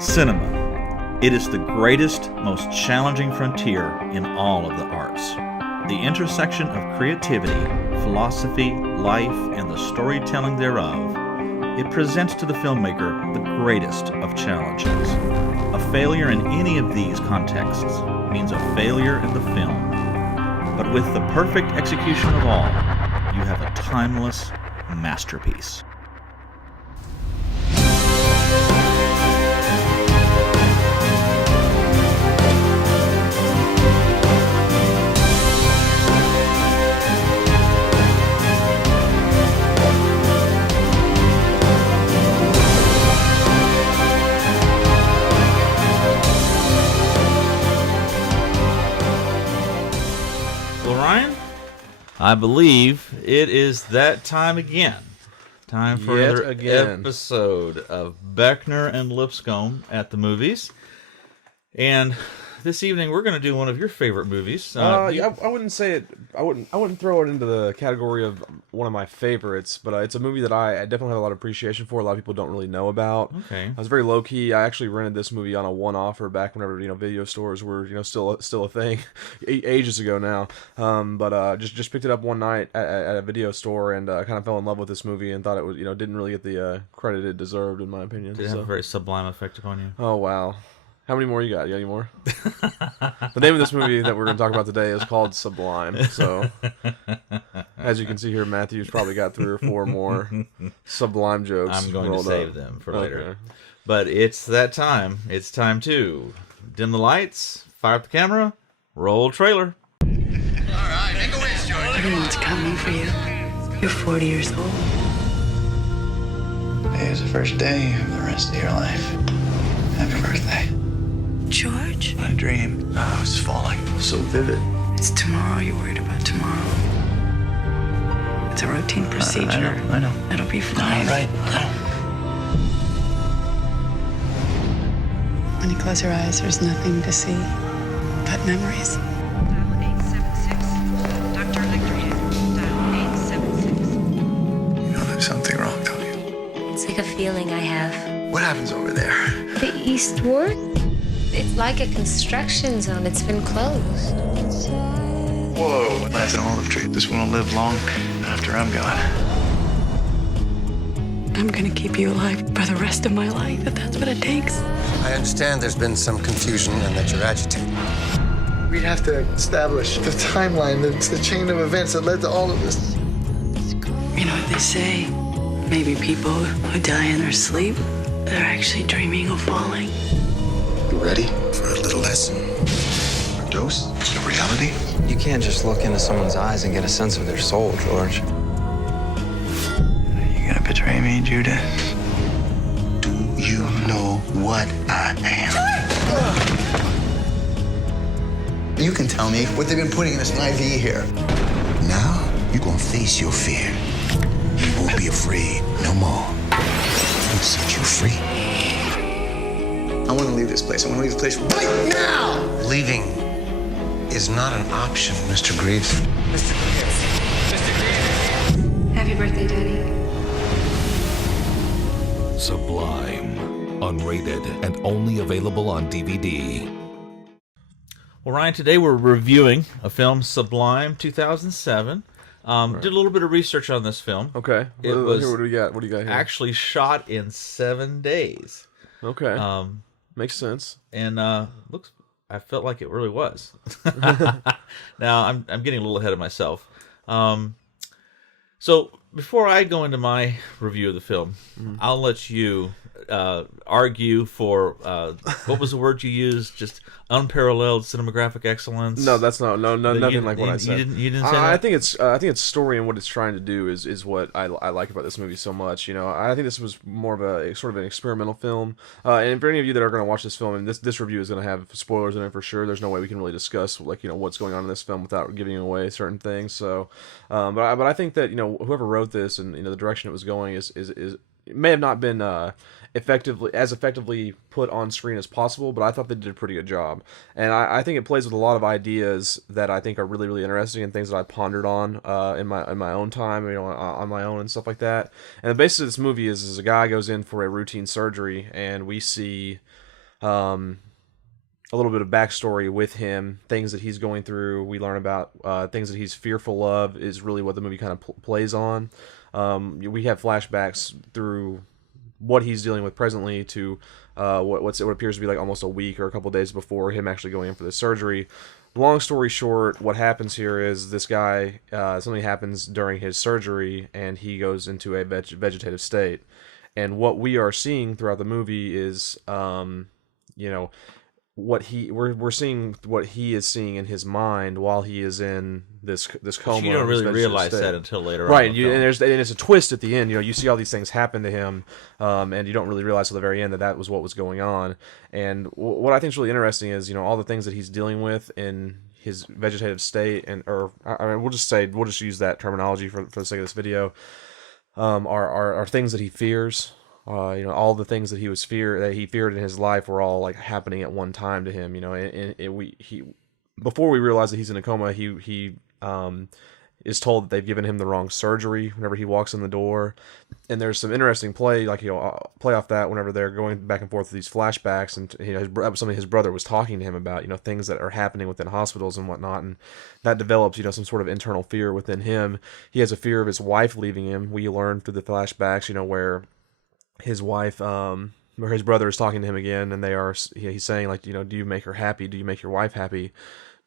Cinema. It is the greatest, most challenging frontier in all of the arts. The intersection of creativity, philosophy, life, and the storytelling thereof. It presents to the filmmaker the greatest of challenges. A failure in any of these contexts means a failure in the film. But with the perfect execution of all, you have a timeless masterpiece. I believe it is that time again. Time for another episode of Beckner and Lipscomb at the movies. And this evening we're going to do one of your favorite movies. I wouldn't say it. I wouldn't throw it into the category of one of my favorites, but it's a movie that I definitely have a lot of appreciation for. A lot of people don't really know about. Okay. I was very low key. I actually rented this movie on a one-offer back whenever video stores were still a thing, ages ago now. But just picked it up one night at a video store and kind of fell in love with this movie and thought it was didn't really get the credit it deserved in my opinion. Did it have a very Sublime effect upon you? Oh wow. How many more you got? You got any more? The name of this movie that we're going to talk about today is called Sublime. So, as you can see here, Matthew's probably got 3 or 4 more Sublime jokes. I'm going to save them for later. But it's that time. It's time to dim the lights, fire up the camera, roll trailer. All right, make a wish, George. Everyone's coming for you. You're 40 years old. Today is the first day of the rest of your life. Happy birthday. George? My dream. I was falling. So vivid. It's tomorrow. You're worried about tomorrow. It's a routine procedure. I know. It'll be fine. All right. When you close your eyes, there's nothing to see but memories. Dial 876. Dr. Lecter here. Dial 876. You know there's something wrong, don't you? It's like a feeling I have. What happens over there? The East Ward? It's like a construction zone. It's been closed. Whoa. That's an olive tree. This one will live long after I'm gone. I'm gonna keep you alive for the rest of my life, if that's what it takes. I understand there's been some confusion and that you're agitated. We'd have to establish the timeline, the chain of events that led to all of this. You know what they say? Maybe people who die in their sleep, they're actually dreaming of falling. You ready for a little lesson? A dose of reality? You can't just look into someone's eyes and get a sense of their soul, George. You gonna betray me, Judas? Do you know what I am? You can tell me what they've been putting in this IV here. Now, you're gonna face your fear. You won't be afraid no more. I'll set you free. I want to leave this place. I want to leave this place right now! Leaving is not an option, Mr. Greaves. Mr. Greaves. Mr. Greaves. Happy birthday, Daddy. Sublime. Unrated and only available on DVD. Well, Ryan, today we're reviewing a film, Sublime, 2007. Did a little bit of research on this film. Okay. It was what do we got? What do you got here? actually shot in 7 days. Okay. Makes sense. And looks, I felt like it really was. Now I'm getting a little ahead of myself. So before I go into my review of the film, I'll let you argue for what was the word you used? Just unparalleled cinematographic excellence. No, that's nothing like what I said. You didn't say that? I think it's story and what it's trying to do is what I like about this movie so much. I think this was more of a sort of an experimental film. And for any of you that are going to watch this film, and this review is going to have spoilers in it for sure. There's no way we can really discuss what's going on in this film without giving away certain things. So, but I think that whoever wrote this and the direction it was going is it may have not been effectively put on screen as possible, but I thought they did a pretty good job. And I think it plays with a lot of ideas that I think are really, really interesting and things that I pondered on in my own time, on my own and stuff like that. And the basis of this movie is a guy goes in for a routine surgery, and we see a little bit of backstory with him, things that he's going through. We learn about things that he's fearful of is really what the movie kind of plays on. We have flashbacks through what he's dealing with presently to what appears to be like almost a week or a couple days before him actually going in for the surgery. Long story short, what happens here is this guy, something happens during his surgery, and he goes into a vegetative state. And what we are seeing throughout the movie is, we're seeing what he is seeing in his mind while he is in this coma. You don't really realize state. that until later on. Right, and it's a twist at the end. You see all these things happen to him, and you don't really realize till the very end that was what was going on. And what I think is really interesting is all the things that he's dealing with in his vegetative state, we'll just use that terminology for the sake of this video. Are things that he fears. All the things that he feared in his life were all like happening at one time to him. Before we realize that he's in a coma, he is told that they've given him the wrong surgery whenever he walks in the door. And there's some interesting play, play off that whenever they're going back and forth with these flashbacks, and that was something his brother was talking to him about, things that are happening within hospitals and whatnot, and that develops, some sort of internal fear within him. He has a fear of his wife leaving him. We learn through the flashbacks, where his wife, where his brother is talking to him again, and he's saying do you make her happy? Do you make your wife happy?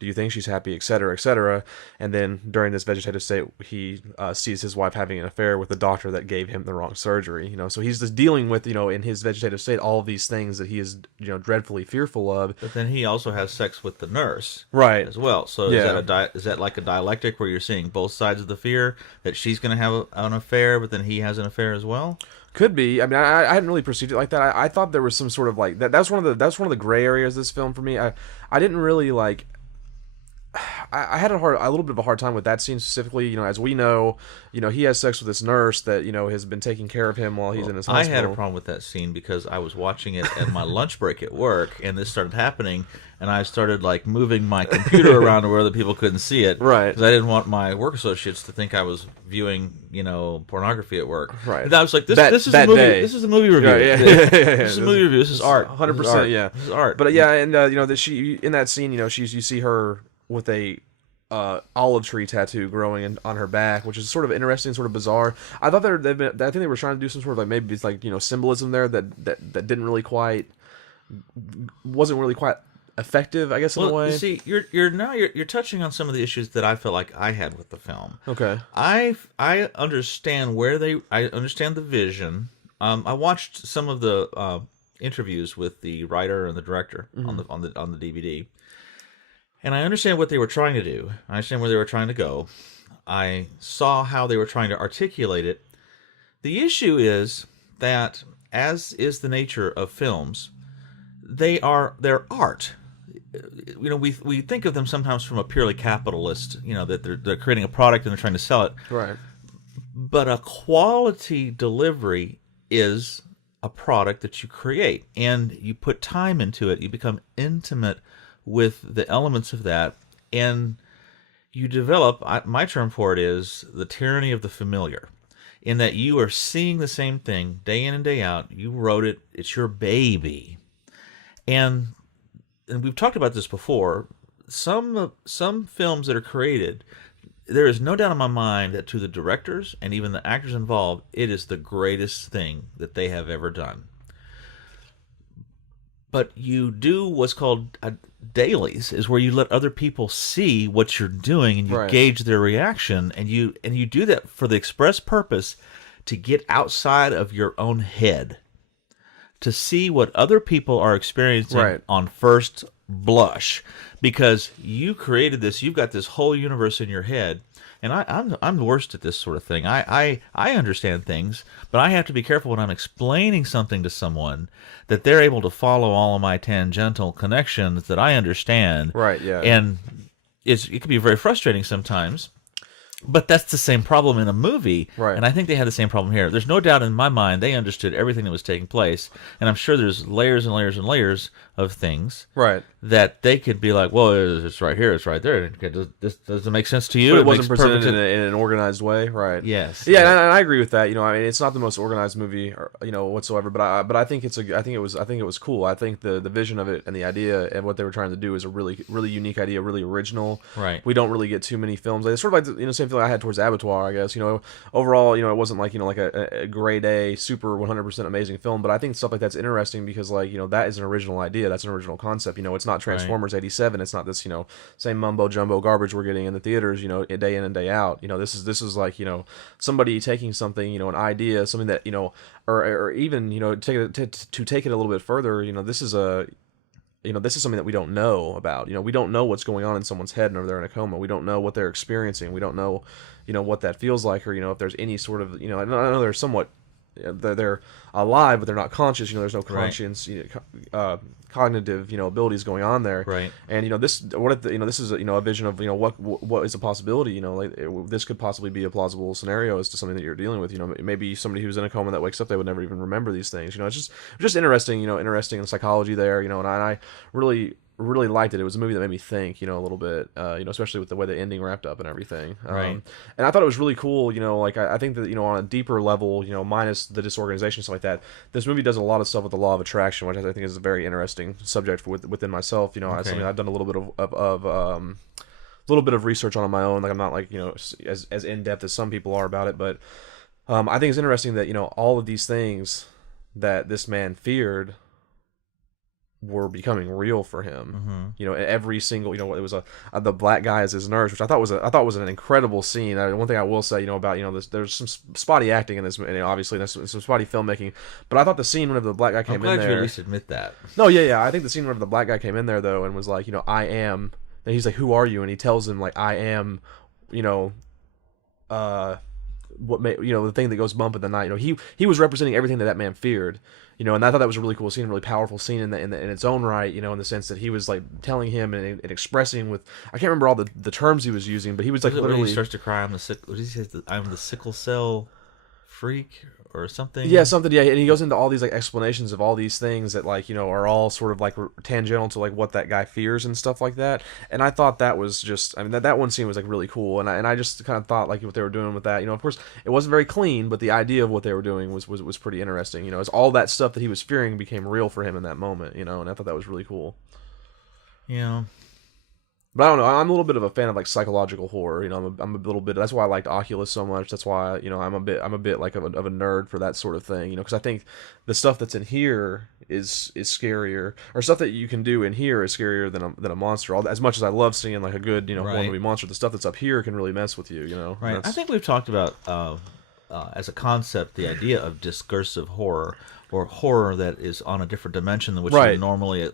Do you think she's happy, etc., etc.? And then during this vegetative state, he sees his wife having an affair with the doctor that gave him the wrong surgery. So he's just dealing with, in his vegetative state, all of these things that he is, dreadfully fearful of. But then he also has sex with the nurse, right, as well. So is that like a dialectic where you're seeing both sides of the fear, that she's going to have an affair, but then he has an affair as well? Could be. I mean, I hadn't really perceived it like that. I thought there was some sort of like that. That's one of the gray areas of this film for me. I didn't really like. I had a little bit of a hard time with that scene specifically. As we know, he has sex with this nurse that has been taking care of him while he's in his hospital. I had a problem with that scene because I was watching it at my lunch break at work, and this started happening, and I started moving my computer around to where other people couldn't see it, right? Because I didn't want my work associates to think I was viewing pornography at work, right? And I was like, this is a movie. This is a movie review. Yeah. This is a movie review. This is art. 100%. Yeah, this is art. But yeah, and that she in that scene, you see her with a olive tree tattoo growing on her back, which is sort of interesting, sort of bizarre. I thought I think they were trying to do some sort of maybe it's symbolism there that didn't really wasn't really quite effective, I guess, in a way. You see, you're touching on some of the issues that I felt like I had with the film. Okay. I understand I understand the vision. I watched some of the interviews with the writer and the director on the DVD. And I understand what they were trying to do. I understand where they were trying to go. I saw how they were trying to articulate it. The issue is that, as is the nature of films, they're art. We think of them sometimes from a purely capitalist, that they're creating a product and they're trying to sell it. Right. But a quality delivery is a product that you create, and you put time into it. You become intimate with the elements of that, and you develop, my term for it is the tyranny of the familiar, in that you are seeing the same thing day in and day out. You wrote it, it's your baby. And we've talked about this before. Some films that are created, there is no doubt in my mind that to the directors and even the actors involved, it is the greatest thing that they have ever done. But you do what's called dailies, is where you let other people see what you're doing, and you gauge their reaction, and you do that for the express purpose to get outside of your own head, to see what other people are experiencing on first blush, because you created this. You've got this whole universe in your head. And I'm the worst at this sort of thing. I understand things, but I have to be careful when I'm explaining something to someone that they're able to follow all of my tangential connections that I understand. Right, yeah. And it can be very frustrating sometimes. But that's the same problem in a movie, Right. and I think they had the same problem here. There's no doubt in my mind they understood everything that was taking place, and I'm sure there's layers and layers and layers of things Right. that they could be like, well, it's right here, it's right there. This doesn't make sense to you. But it makes wasn't presented perfect in an organized way, right? Yes. Yeah, and I agree with that. You know, I mean, it's not the most organized movie, whatsoever. But I think I think it was cool. I think the vision of it and the idea and what they were trying to do is a really unique idea, really original. Right. We don't really get too many films. It's sort of like the same feeling I had towards Abattoir, I guess. Overall, it wasn't like like a grade A, super 100% amazing film. But I think stuff like that's interesting because that is an original idea. That's an original concept. It's not Transformers '87. It's not this same mumbo jumbo garbage we're getting in the theaters. Day in and day out. This is like somebody taking something, an idea, something that or even take it a little bit further. This is this is something that we don't know about. We don't know what's going on in someone's head whenever they're in a coma. We don't know what they're experiencing. We don't know, what that feels like, or if there's any sort of, I know they're somewhat, they're alive, but they're not conscious. There's no conscience, cognitive, abilities going on there. Right. And this is a vision of what is a possibility. This could possibly be a plausible scenario as to something that you're dealing with. Maybe somebody who's in a coma that wakes up, they would never even remember these things. It's just interesting. Interesting in psychology there. And I really liked it. It was a movie that made me think, a little bit, especially with the way the ending wrapped up and everything. Right. And I thought it was really cool, I think that, on a deeper level, minus the disorganization, stuff like that, this movie does a lot of stuff with the law of attraction, which I think is a very interesting subject within myself. Something I've done a little bit of research on my own. Like, I'm not as in-depth as some people are about it, but I think it's interesting that, all of these things that this man feared were becoming real for him. Every single, it was the black guy as his nurse, which I thought was an incredible scene. One thing I will say, about there's some spotty acting in this, and obviously there's some spotty filmmaking. But I thought the scene whenever the black guy came in there. I'm glad you at least admit that. No, yeah. I think the scene whenever the black guy came in there though, and was like, I am, and he's like, who are you? And he tells him like, I am, the thing that goes bump in the night. He was representing everything that man feared. And I thought that was a really cool scene, really powerful scene in its own right. In the sense that he was like telling him and expressing with, I can't remember all the terms he was using, but he was like literally. He starts to cry. What did he say? I'm the sickle cell freak or something. Yeah, something. Yeah, and he goes into all these like explanations of all these things that are all sort of like tangential to like what that guy fears and stuff like that. And I thought that was just, that one scene was like really cool. And I just kind of thought like what they were doing with that. Of course it wasn't very clean, but the idea of what they were doing was pretty interesting. As all that stuff that he was fearing became real for him in that moment. And I thought that was really cool. Yeah. But I don't know. I'm a little bit of a fan of like psychological horror. I'm a little bit. That's why I liked Oculus so much. That's why I'm a bit like of a nerd for that sort of thing. Because I think the stuff that's in here is scarier, or stuff that you can do in here is scarier than a monster. As much as I love seeing like a good horror movie monster, the stuff that's up here can really mess with you. Right. I think we've talked about as a concept the idea of discursive horror, or horror that is on a different dimension than which you normally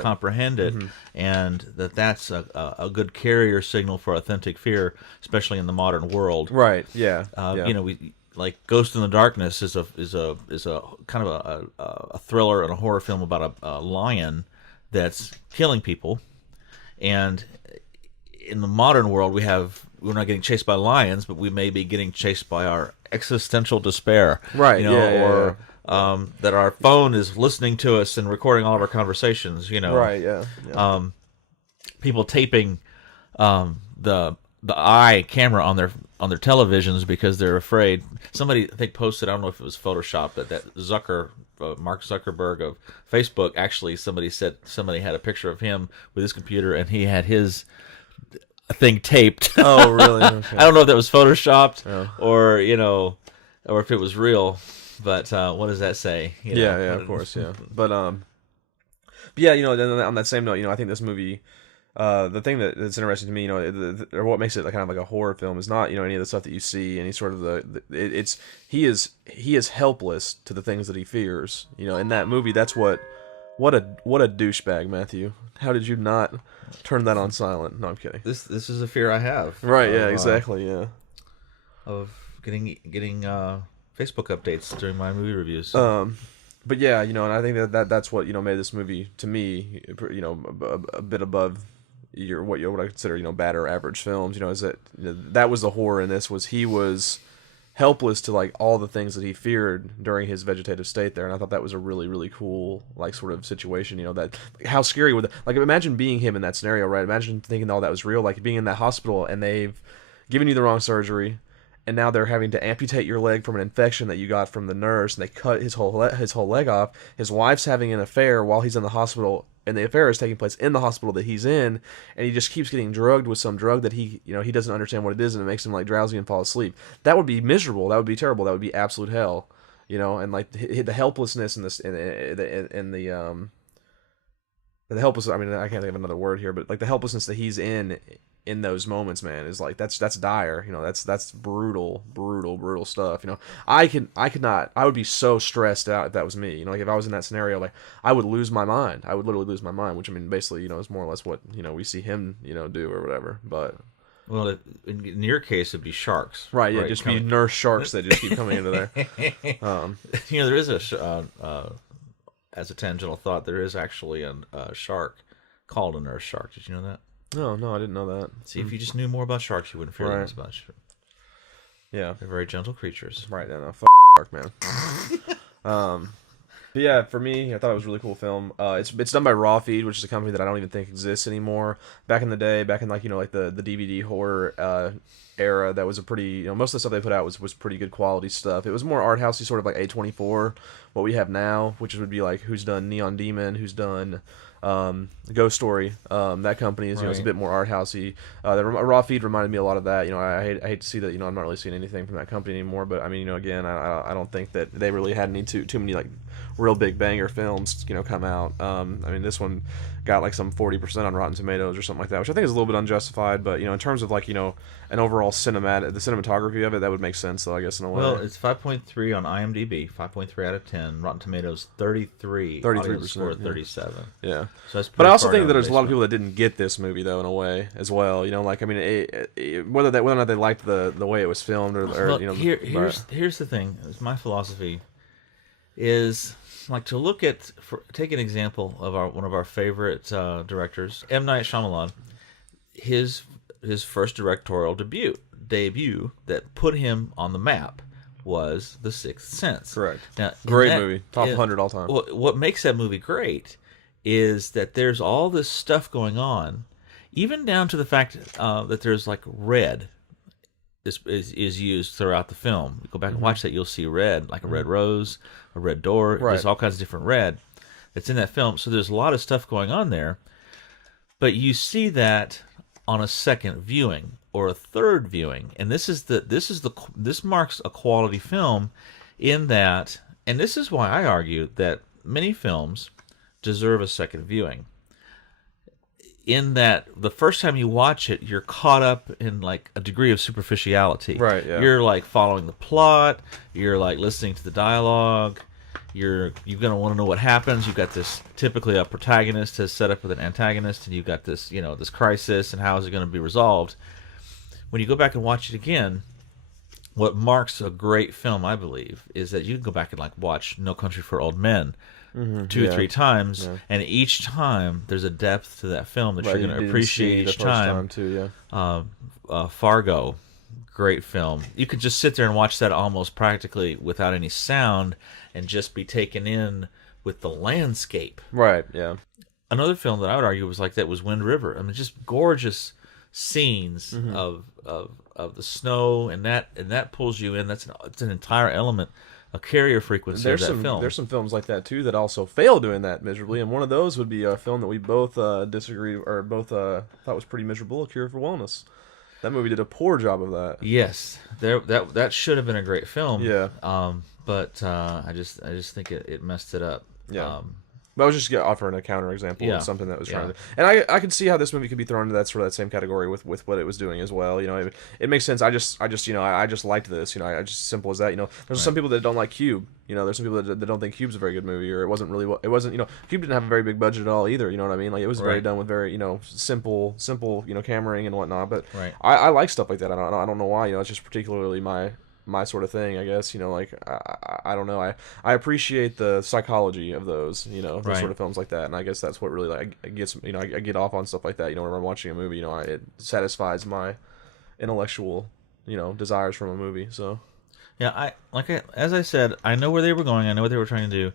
comprehend it, and that's a good carrier signal for authentic fear, especially in the modern world. Right. Yeah. We like Ghost in the Darkness is a kind of a thriller and a horror film about a lion that's killing people, and in the modern world we're not getting chased by lions, but we may be getting chased by our existential despair. Right. That our phone is listening to us and recording all of our conversations. Right. Yeah. People taping the eye camera on their televisions because they're afraid. Somebody I think posted, I don't know if it was Photoshop, that Mark Zuckerberg of Facebook, actually somebody said somebody had a picture of him with his computer and he had his thing taped. Oh, really? Okay. I don't know if that was photoshopped or if it was real. But what does that say? Yeah, of course, yeah. But yeah, on that same note, I think this movie, the thing that's interesting to me, or what makes it kind of like a horror film is not, any of the stuff that you see, any sort of he is helpless to the things that he fears. In that movie, that's what a douchebag, Matthew. How did you not turn that on silent? No, I'm kidding. This is a fear I have. Right? Yeah, exactly. Yeah. Of getting Facebook updates during my movie reviews. But yeah, and I think that's what made this movie to me, a bit above, what I consider bad or average films. Is that that was the horror in this, was he was helpless to like all the things that he feared during his vegetative state there, and I thought that was a really, really cool like sort of situation. That how scary would like imagine being him in that scenario, right? Imagine thinking all that was real, like being in that hospital and they've given you the wrong surgery, and now they're having to amputate your leg from an infection that you got from the nurse, and they cut his whole leg off. His wife's having an affair while he's in the hospital, and the affair is taking place in the hospital that he's in, and he just keeps getting drugged with some drug that he doesn't understand what it is, and it makes him like drowsy and fall asleep. That would be miserable. That would be terrible. That would be absolute hell. And like the helplessness and the helpless. I mean, I can't think of another word here, but like the helplessness that he's in those moments, man, is like that's dire. That's brutal stuff. I would be so stressed out if that was me. Like if I was in that scenario, like I would lose my mind. I would literally lose my mind, which I mean basically is more or less what we see him do or whatever. But well, in your case it'd be sharks, right? Yeah, just be nurse sharks that just keep coming into there. There is as a tangential thought, there is actually a shark called a nurse shark. Did you know that? No, I didn't know that. See, if you just knew more about sharks, you wouldn't fear them as much. Yeah, they're very gentle creatures. Right, no, shark, man. But yeah, for me, I thought it was a really cool film. It's done by Raw Feed, which is a company that I don't even think exists anymore. Back in the day, back in like the DVD horror era, that was a pretty most of the stuff they put out was pretty good quality stuff. It was more art housey, sort of like A24, what we have now, which would be like who's done Neon Demon, who's done Ghost Story. That company is it's a bit more art housey. The Raw Feed reminded me a lot of that. I hate to see that I'm not really seeing anything from that company anymore. But I mean again I don't think that they really had any too many like real big banger films come out. I mean this one got like some 40% on Rotten Tomatoes or something like that, which I think is a little bit unjustified. But in terms of like an overall the cinematography of it, that would make sense though, I guess, in a way. Well, it's 5.3 on IMDb, 5.3 out of 10. Rotten Tomatoes 33% score 37. Yeah. So that's but I also think that there's a lot of people that didn't get this movie though, in a way as well. Like I mean, whether or not they liked the way it was filmed or here's the thing. My philosophy is like to look at take an example of one of our favorite directors, M. Night Shyamalan. His first directorial debut that put him on the map was The Sixth Sense. Correct. Now, great movie, top 100 all time. What makes that movie great is that there's all this stuff going on, even down to the fact that there's like red is used throughout the film. You go back and watch that, you'll see red, like a red rose, a red door. Right. There's all kinds of different red that's in that film. So there's a lot of stuff going on there, but you see that on a second viewing or a third viewing, and this marks a quality film in that, and this is why I argue that many films deserve a second viewing. In that the first time you watch it, you're caught up in like a degree of superficiality. Right. Yeah. You're like following the plot. You're like listening to the dialogue. You're gonna want to know what happens. You've got this typically a protagonist has set up with an antagonist, and you've got this this crisis, and how is it going to be resolved? When you go back and watch it again, what marks a great film, I believe, is that you can go back and like watch No Country for Old Men. Two or three times, and each time there's a depth to that film that you're going to appreciate each time. Too, Fargo, great film. You could just sit there and watch that almost practically without any sound and just be taken in with the landscape. Right. Yeah. Another film that I would argue was like that was Wind River. I mean, just gorgeous scenes of the snow, and that pulls you in. It's an entire element. A carrier frequency of that film. There's some films like that too that also fail doing that miserably, and one of those would be a film that we both disagreed or both thought was pretty miserable, A Cure for Wellness. That movie did a poor job of that. Yes, that should have been a great film. Yeah. But I just think it messed it up. Yeah. But I was just offering a counterexample of something that was trying to... And I could see how this movie could be thrown into that sort of that same category with what it was doing as well. It makes sense. I just liked this. I just simple as that. There's some people that don't like Cube. There's some people that don't think Cube's a very good movie, or it wasn't. Cube didn't have a very big budget at all either. You know what I mean? Like it was very done with very simple cameraing and whatnot. But I like stuff like that. I don't know why. It's just particularly my my sort of thing, I guess. Like I don't know. I appreciate the psychology of those, those Right. sort of films like that, and I guess that's what really like gets, I get off on stuff like that. Whenever I'm watching a movie, it satisfies my intellectual, desires from a movie. So Yeah, as I said, I know where they were going. I know what they were trying to do.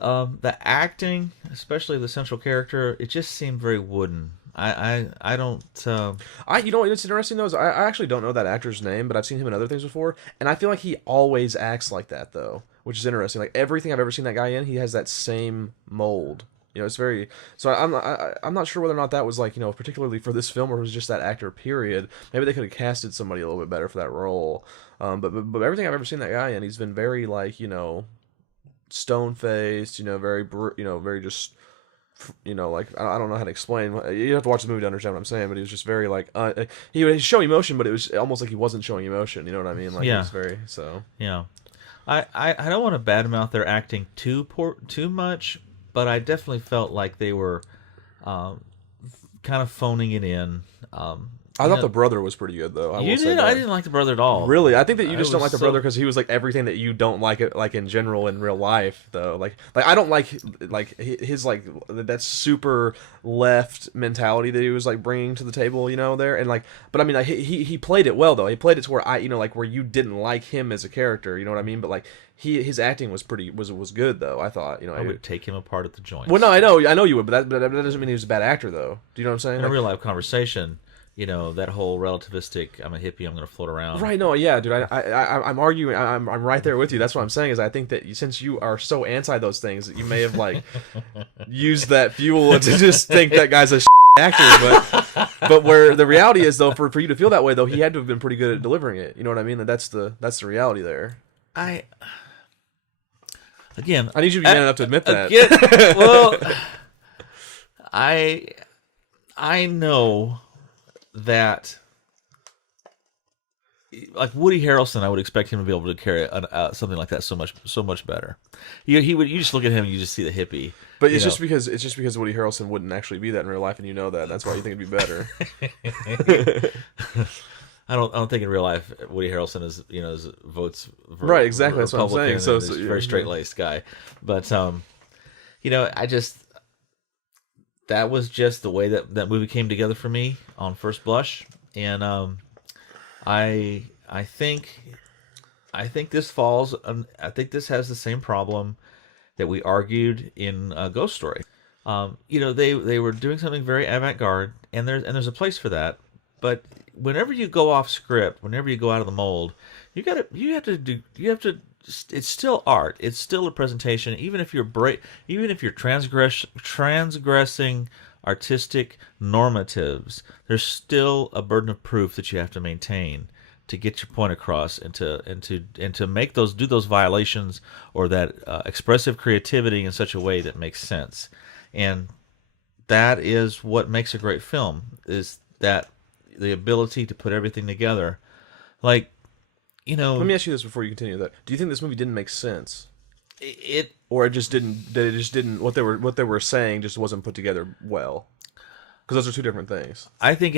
The acting, especially the central character, it just seemed very wooden. I don't. What's interesting though is I actually don't know that actor's name, but I've seen him in other things before, and I feel like he always acts like that though, which is interesting. Like everything I've ever seen that guy in, he has that same mold. It's very. So I'm not sure whether or not that was like particularly for this film or it was just that actor. Period. Maybe they could have casted somebody a little bit better for that role. But everything I've ever seen that guy in, he's been very like stone faced. Very very just. Like I don't know how to explain. You have to watch the movie to understand what I'm saying. But he was just very like he would show emotion, but it was almost like he wasn't showing emotion. You know what I mean? Like Yeah. He was very so. Yeah, I don't want to badmouth their acting too much, but I definitely felt like they were kind of phoning it in. I thought the brother was pretty good though. You did? I didn't like the brother at all. Really, I think that you just I don't like was the brother because he was like everything that you don't like it like in general in real life though. Like I don't like his like that super left mentality that he was like bringing to the table, there and like. But I mean, like, he played it well though. He played it to where like where you didn't like him as a character. You know what I mean? But like his acting was was good though. I thought I would take him apart at the joints. Well, no, I know you would, but that doesn't mean he was a bad actor though. Do you know what I'm saying? In a real life conversation. That whole relativistic, I'm a hippie, I'm going to float around. Right, no, yeah, dude, I'm arguing, I'm right there with you. That's what I'm saying, is I think that since you are so anti those things, that you may have, like, used that fuel to just think that guy's a actor, but where the reality is, though, for you to feel that way, though, he had to have been pretty good at delivering it. You know what I mean? That's the reality there. Again, I need you to be man enough to admit that. Well, I know that, like Woody Harrelson, I would expect him to be able to carry something like that so much better. He would. You just look at him and you just see the hippie. But it's just because Woody Harrelson wouldn't actually be that in real life, and that. That's why you think it'd be better. I don't think in real life Woody Harrelson is votes for right, exactly. That's what I'm saying. So he's a very straight laced guy, but I just. That was just the way that movie came together for me on first blush, and I think this falls. I think this has the same problem that we argued in Ghost Story. They were doing something very avant-garde, and there's a place for that. But whenever you go off script, whenever you go out of the mold, you have to. It's still art. It's still a presentation. Even if you're transgressing artistic normatives, there's still a burden of proof that you have to maintain to get your point across, and to make do those violations or that expressive creativity in such a way that makes sense. And that is what makes a great film, is that the ability to put everything together, like. Let me ask you this before you continue that. Do you think this movie didn't make sense? Or it just didn't what they were saying just wasn't put together well? Because those are two different things. I think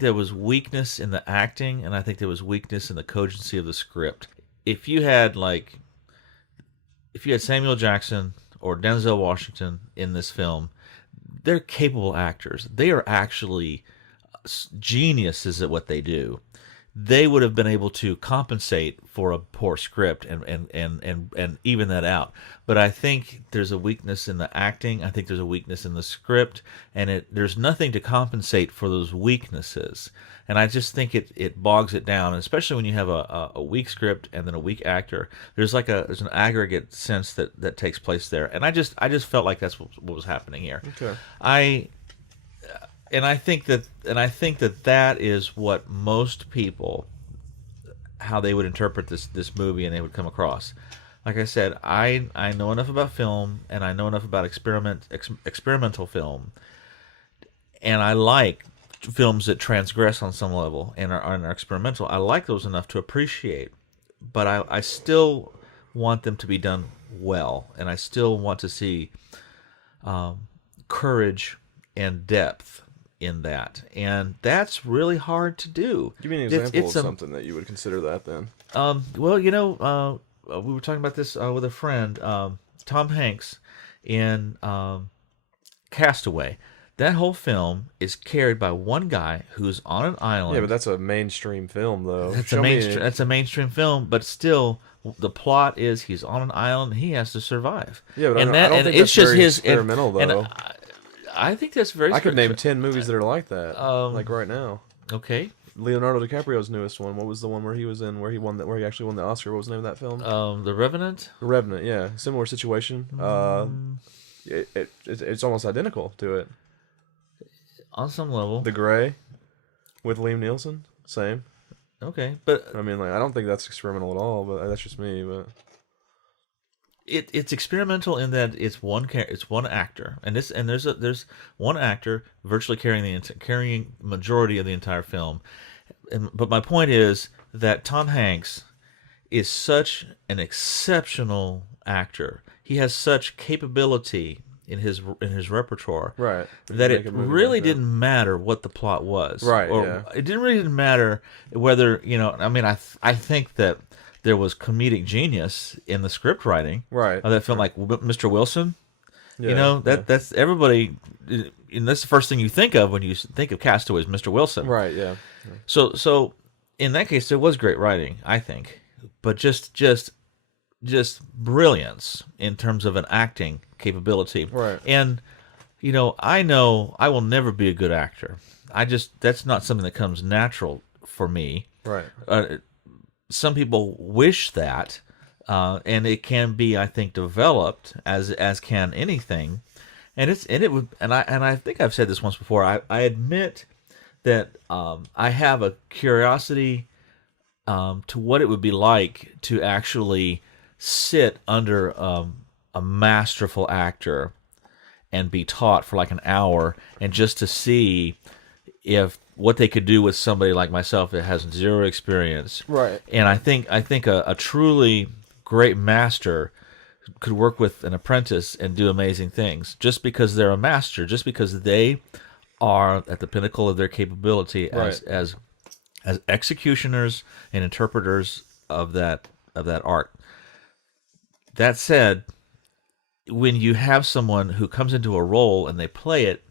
there was weakness in the acting, and I think there was weakness in the cogency of the script. If you had Samuel Jackson or Denzel Washington in this film, they're capable actors. They are actually geniuses at what they do. They would have been able to compensate for a poor script and even that out. But I think there's a weakness in the acting. I think there's a weakness in the script, and there's nothing to compensate for those weaknesses. And I just think it bogs it down, and especially when you have a weak script and then a weak actor. There's an aggregate sense that takes place there, and I just felt like that's what was happening here. Okay. I think that is what most people, how they would interpret this movie, and they would come across. Like I said, I know enough about film, and I know enough about experimental film, and I like films that transgress on some level and are experimental. I like those enough to appreciate, but I still want them to be done well, and I still want to see courage and depth in that, and that's really hard to do. Give me an example of something that you would consider that then. Well, we were talking about this with a friend, Tom Hanks in Castaway. That whole film is carried by one guy who's on an island. Yeah, but that's a mainstream film, though. That's a mainstream film, but still, the plot is he's on an island and he has to survive. Yeah, but I don't think that's very experimental, though. And I think that's very. I could name 10 movies that are like that, like right now. Okay. Leonardo DiCaprio's newest one. What was the one where he was in, where he actually won the Oscar? What was the name of that film? The Revenant. The Revenant, yeah, similar situation. It's almost identical to it. On some level. The Gray, with Liam Neeson, same. Okay, but I mean, like, I don't think that's experimental at all, but that's just me. But it's experimental in that it's one actor, and there's one actor virtually carrying majority of the entire film. But my point is that Tom Hanks is such an exceptional actor. He has such capability in his repertoire, right? That it really didn't matter what the plot was, right? Or it didn't matter whether I mean, I think that there was comedic genius in the script writing, right, of that film, like Mr. Wilson. Yeah, that's everybody. And that's the first thing you think of when you think of Castaway is Mr. Wilson, right? Yeah. So in that case, there was great writing, I think, but just brilliance in terms of an acting capability. Right. And I know I will never be a good actor. That's not something that comes natural for me. Right. Some people wish that, and it can be, I think, developed as can anything. And I think I've said this once before. I admit that I have a curiosity to what it would be like to actually sit under a masterful actor and be taught for like an hour, and just to see if what they could do with somebody like myself that has zero experience. Right. And I think a truly great master could work with an apprentice and do amazing things just because they're a master, just because they are at the pinnacle of their capability as executioners and interpreters of that art. That said, when you have someone who comes into a role and they play it,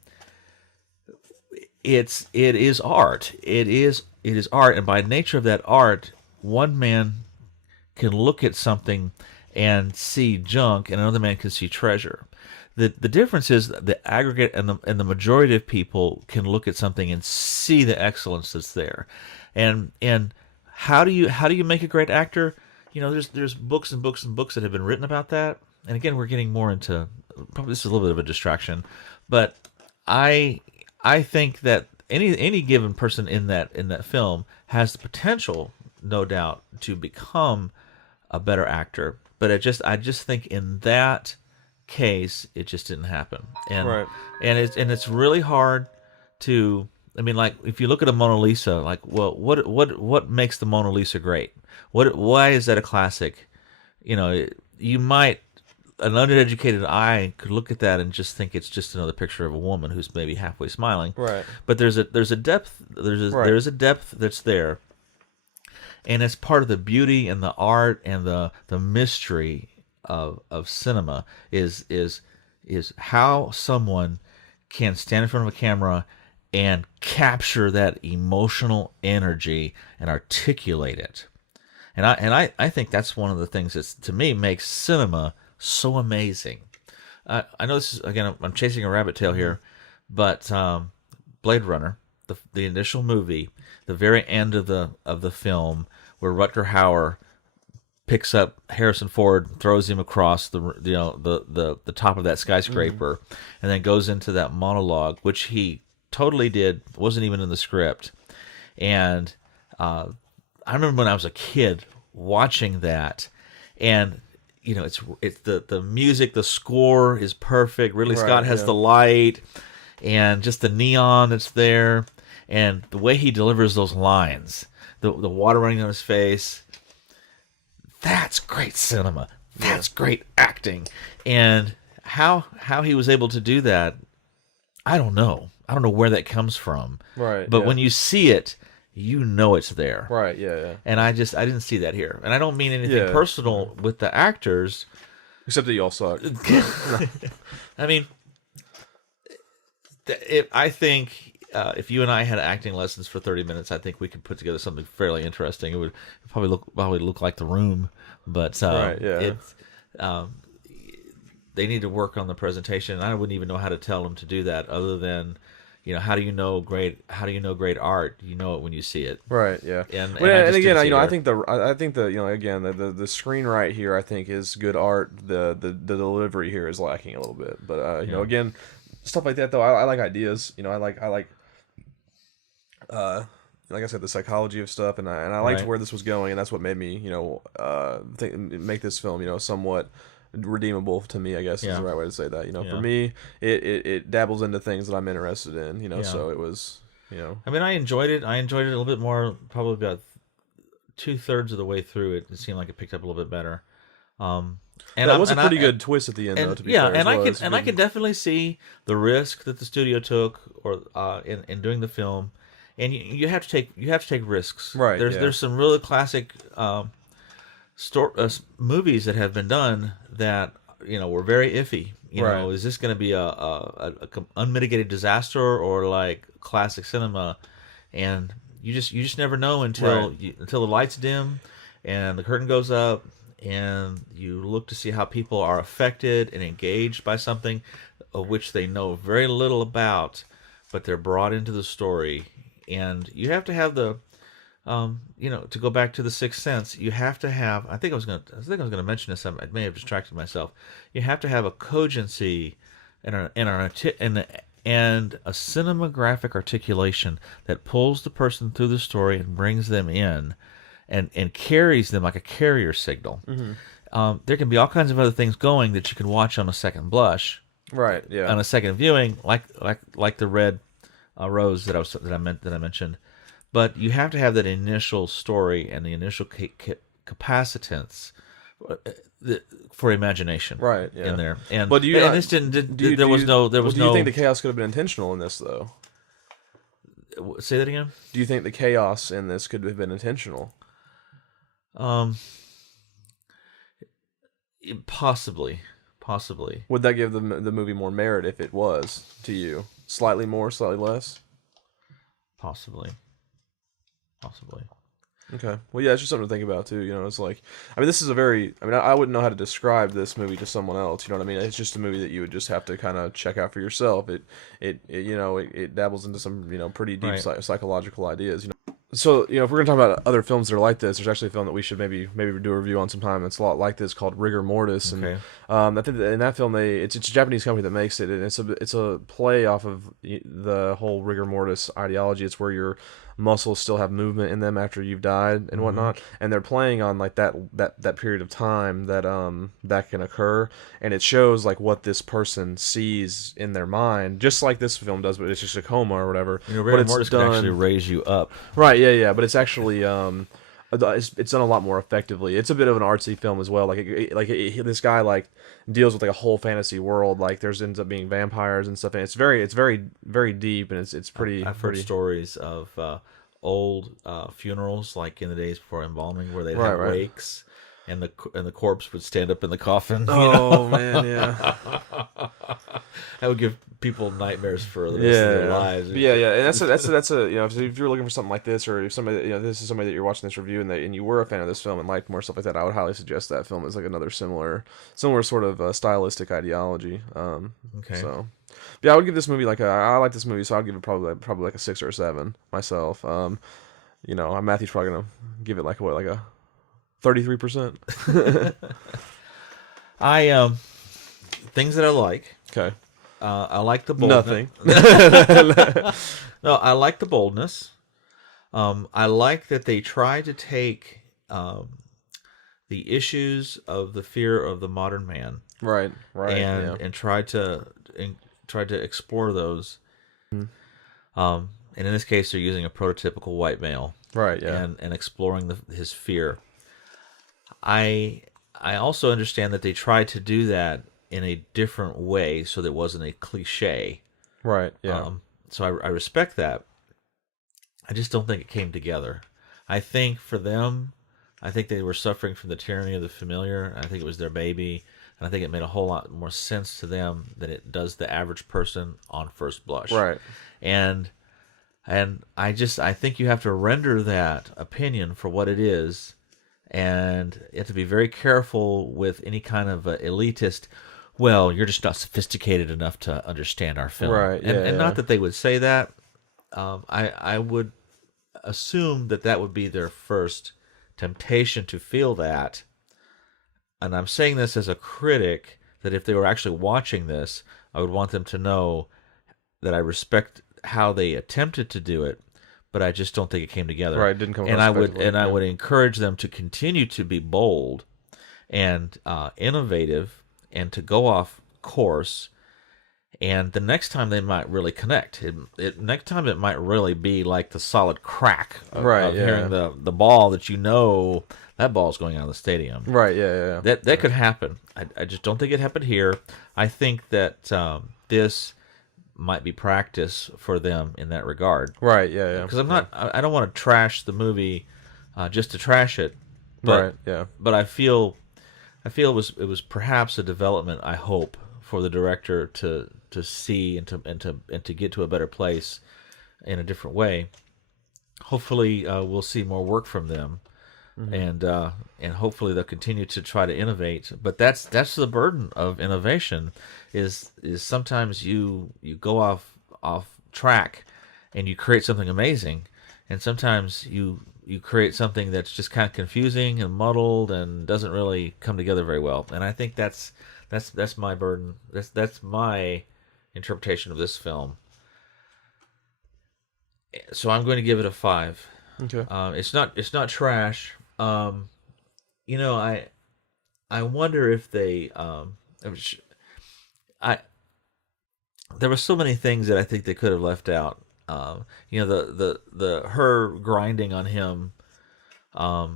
it is art. It is art, and by nature of that art, one man can look at something and see junk, and another man can see treasure. The difference is the aggregate and the majority of people can look at something and see the excellence that's there. And how do you make a great actor? There's books and books and books that have been written about that. And again, we're getting more into, probably this is a little bit of a distraction, but I think that any given person in that film has the potential, no doubt, to become a better actor. But I just think in that case it just didn't happen. And right. and it's really hard to, I mean, like, if you look at a Mona Lisa, like, well, what makes the Mona Lisa great? Why is that a classic? You might, an uneducated eye could look at that and just think it's just another picture of a woman who's maybe halfway smiling. Right. But there's a depth. There's a depth that's there, and it's part of the beauty and the art and the mystery of cinema is how someone can stand in front of a camera and capture that emotional energy and articulate it. And I think that's one of the things that, to me, makes cinema so amazing. I know this is, again, I'm chasing a rabbit tail here, but Blade Runner, the initial movie, the very end of the film, where Rutger Hauer picks up Harrison Ford, throws him across the top of that skyscraper, and then goes into that monologue, which he totally did, wasn't even in the script. And I remember when I was a kid watching that, and it's the music, the score is perfect. Ridley Scott has the light and just the neon that's there, and the way he delivers those lines, the water running on his face. That's great cinema. That's great acting. And how he was able to do that, I don't know. I don't know where that comes from. Right. But yeah. when you see it, you know it's there. Right. Yeah. Yeah. And I didn't see that here. And I don't mean anything Yeah. personal with the actors. Except that you all suck. I mean, I think if you and I had acting lessons for 30 minutes, I think we could put together something fairly interesting. It would probably look like The Room, but Right, yeah. it's they need to work on the presentation. And I wouldn't even know how to tell them to do that, other than, how do you know great art? You know it when you see it. Right. Yeah. And again, I I think again the screen right here, I think, is good art. The delivery here is lacking a little bit. But again, stuff like that though, I like ideas. I like like I said, the psychology of stuff, and I liked Right. where this was going, and that's what made me make this film somewhat redeemable to me, I guess is the right way to say that. For me, it dabbles into things that I'm interested in. So it was I mean, I enjoyed it. I enjoyed it a little bit more, probably about 2/3 of the way through it. It seemed like it picked up a little bit better. And that was a pretty good twist at the end, though. To be fair, I can definitely see the risk that the studio took, or in doing the film. And you have to take risks. Right. There's some really classic movies that have been done that were very iffy. Right. Is this going to be a unmitigated disaster, or like classic cinema? And you just never know until the lights dim and the curtain goes up, and you look to see how people are affected and engaged by something of which they know very little about, but they're brought into the story. And you have to have the to go back to the Sixth Sense, you have to have. I think I was going to mention this. I may have distracted myself. You have to have a cogency and a cinematographic articulation that pulls the person through the story and brings them in, and carries them like a carrier signal. Mm-hmm. There can be all kinds of other things going that you can watch on a second blush, right? Yeah. On a second viewing, like the Red Rose that I mentioned. But you have to have that initial story and the initial capacitance for imagination, right? Yeah. In there. And but do you? And this didn't. There was no. Do you think the chaos could have been intentional in this, though? Say that again. Do you think the chaos in this could have been intentional? Possibly. Would that give the movie more merit if it was, to you? Slightly more, slightly less? Possibly. Okay. Well, yeah, it's just something to think about, too. It's like, this is a very, I wouldn't know how to describe this movie to someone else, you know what I mean? It's just a movie that you would just have to kind of check out for yourself. It dabbles into some, pretty deep psychological ideas, So, if we're going to talk about other films that are like this, there's actually a film that we should maybe do a review on sometime. It's a lot like this, called Rigor Mortis. Okay. And I think that in that film, it's a Japanese company that makes it, and it's a play off of the whole rigor mortis ideology. It's where your muscles still have movement in them after you've died and whatnot, and they're playing on like that period of time that can occur, and it shows like what this person sees in their mind, just like this film does, but it's just a coma or whatever. Rigor mortis can actually raise you up. Right. Yeah. But it's actually it's done a lot more effectively. It's a bit of an artsy film as well. This guy deals with like a whole fantasy world. Like ends up being vampires and stuff, and it's very very deep, and it's pretty. I've heard stories of old funerals, like in the days before embalming, where they'd have wakes, and the corpse would stand up in the coffin. Oh man, yeah. That would give people nightmares for the rest of their lives. Yeah, and that's a if you're looking for something like this, or if somebody this is somebody that you're watching this review and you were a fan of this film and liked more stuff like that, I would highly suggest that film as like another similar sort of stylistic ideology. Okay. So, yeah, I would give this movie I like this movie, so I'd give it probably like a 6 or a 7 myself. Matthew's probably gonna give it like a 33%. Things that I like. Okay. I like the boldness. Nothing. No, I like the boldness. I like that they try to take the issues of the fear of the modern man, right, and try to explore those. And in this case, they're using a prototypical white male, right, yeah, and exploring his fear. I also understand that they tried to do that in a different way, so that it wasn't a cliche. Right. Yeah. so I respect that. I just don't think it came together. I think for them, I think they were suffering from the tyranny of the familiar. I think it was their baby, and I think it made a whole lot more sense to them than it does the average person on first blush. Right. And I think you have to render that opinion for what it is, and you have to be very careful with any kind of elitist. Well, you're just not sophisticated enough to understand our film, Right? Yeah, and not that they would say that. I would assume that would be their first temptation to feel that. And I'm saying this as a critic, that if they were actually watching this, I would want them to know that I respect how they attempted to do it, but I just don't think it came together. Right, it didn't come. And I would encourage them to continue to be bold and innovative, and to go off course. And the next time they might really connect. Next time it might really be like the solid crack of hearing the ball, that that ball's going out of the stadium. Right. Yeah. That could happen. I just don't think it happened here. I think that this might be practice for them in that regard. Right. Yeah. Because I don't want to trash the movie just to trash it. But, right. Yeah. But I feel it was perhaps a development, I hope, for the director to see and to get to a better place in a different way. Hopefully, we'll see more work from them, and hopefully they'll continue to try to innovate. But that's the burden of innovation, is sometimes you go off track, and you create something amazing, and sometimes you create something that's just kind of confusing and muddled and doesn't really come together very well. And I think that's my burden. That's my interpretation of this film. So I'm going to give it a 5. Okay. It's not trash. I wonder if they there were so many things that I think they could have left out. The her grinding on him. I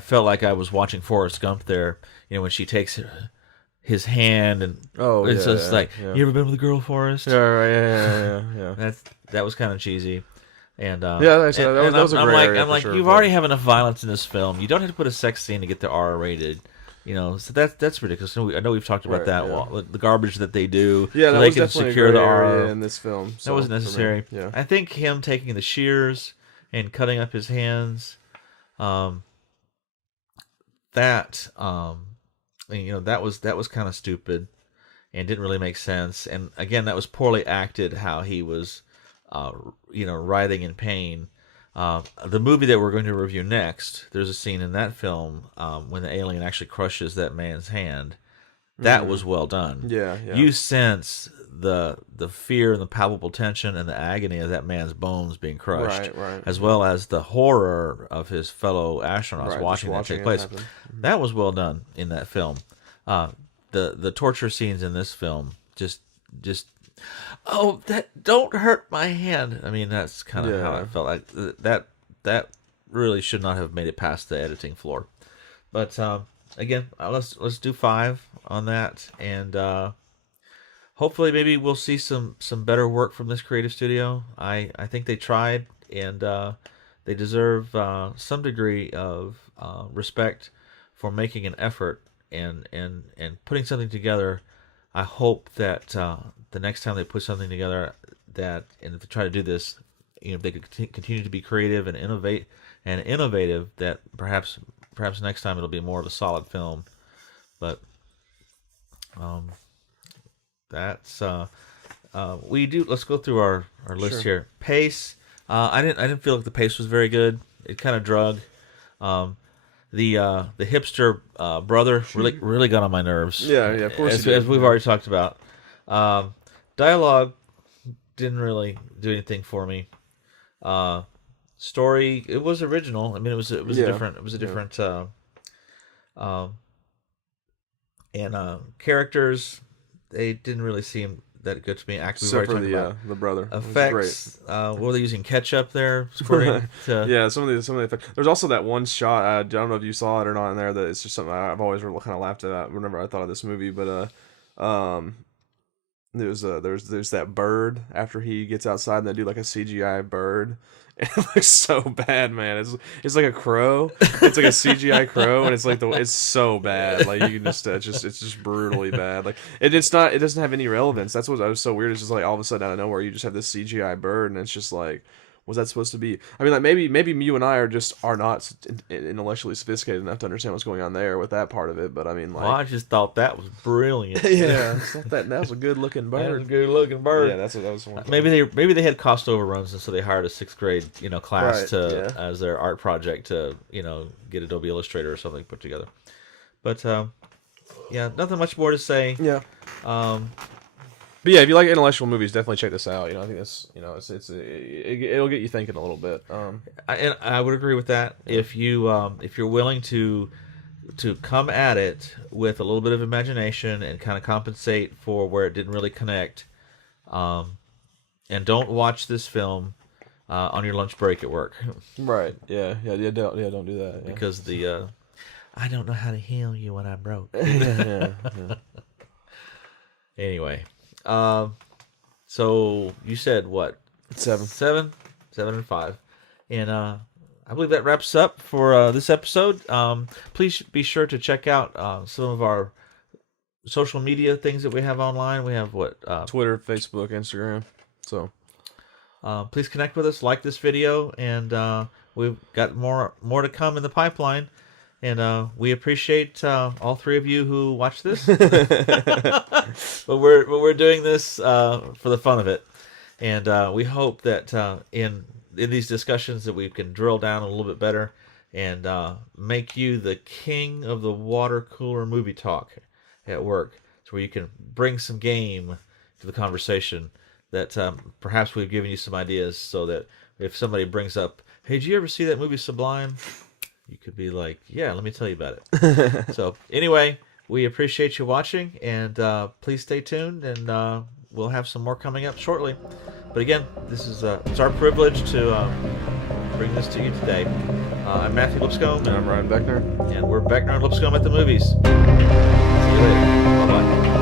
felt like I was watching Forrest Gump there. When she takes his hand, and it's just like, you ever been with a girl, Forrest? Yeah, right, yeah. That was kind of cheesy, and that was a great area. I'm like, you've already have enough violence in this film. You don't have to put a sex scene to get the R rated. So that's ridiculous. I know we've talked about that. Yeah. The garbage that they do. Yeah, so that they was can definitely secure a gray the R area in this film. That wasn't necessary. Yeah. I think him taking the shears and cutting up his hands, that was kind of stupid and didn't really make sense. And again, that was poorly acted, how he was, writhing in pain. The movie that we're going to review next, there's a scene in that film when the alien actually crushes that man's hand. That was well done. Yeah. You sense the fear and the palpable tension and the agony of that man's bones being crushed, right. as well as the horror of his fellow astronauts watching that take place. That was well done in that film. The torture scenes in this film just don't hurt my hand. I mean, that's kind of how I felt. Like that really should not have made it past the editing floor. But again, let's do 5 on that, and hopefully maybe we'll see some better work from this creative studio. I think they tried, and they deserve some degree of respect for making an effort and putting something together. I hope that the next time they put something together, and if they try to do this, if they could continue to be creative and innovative, that perhaps next time it'll be more of a solid film. But that's let's go through our list here. Pace. I didn't feel like the pace was very good. It kind of drug. The hipster brother really got on my nerves. Yeah, of course. As we've already talked about. Dialogue didn't really do anything for me. Story, it was original. I mean, it was a different. And characters, they didn't really seem that good to me. Actually, except for the brother. Effects. Were they using ketchup there? Squirting to... Yeah, some of the effects. There's also that one shot. I don't know if you saw it or not in there. That it's just something I've always kind of laughed at whenever I thought of this movie. But there's that bird after he gets outside, and they do like a CGI bird. And it looks so bad, man. It's like a crow. It's like a CGI crow, and it's so bad. Like you can just it's just brutally bad. Like it doesn't have any relevance. That's what was so weird. It's just like all of a sudden out of nowhere you just have this CGI bird, and it's just like, was that supposed to be? I mean, like maybe you and I are not intellectually sophisticated enough to understand what's going on there with that part of it. But I mean, like, Well, I just thought that was brilliant. yeah, that was a good looking bird. That was a good looking bird. Yeah, that was one. Maybe they had cost overruns, and so they hired a 6th grade class Right, as their art project to get Adobe Illustrator or something put together. But yeah, nothing much more to say. Yeah. But yeah, if you like intellectual movies, definitely check this out. I think it'll get you thinking a little bit. And I would agree with that. If you're willing to come at it with a little bit of imagination and kind of compensate for where it didn't really connect, and don't watch this film on your lunch break at work. Right. Yeah. Don't do that. Yeah. Because I don't know how to heal you when I'm broke. yeah. Anyway. So you said what? 7 and 5, and I believe that wraps up for this episode. Please be sure to check out some of our social media things that we have online. We have Twitter, Facebook, Instagram. So please connect with us, like this video, and we've got more to come in the pipeline. And we appreciate all 3 of you who watch this. But we're doing this for the fun of it, and we hope that in these discussions that we can drill down a little bit better and make you the king of the water cooler movie talk at work, so where you can bring some game to the conversation. That perhaps we've given you some ideas, so that if somebody brings up, "Hey, did you ever see that movie Sublime?" you could be like, "Yeah, let me tell you about it." So anyway, we appreciate you watching, and please stay tuned, and we'll have some more coming up shortly. But again, this is it's our privilege to bring this to you today. I'm Matthew Lipscomb. And I'm Ryan Beckner. And we're Beckner and Lipscomb at the movies. See you later. Bye-bye.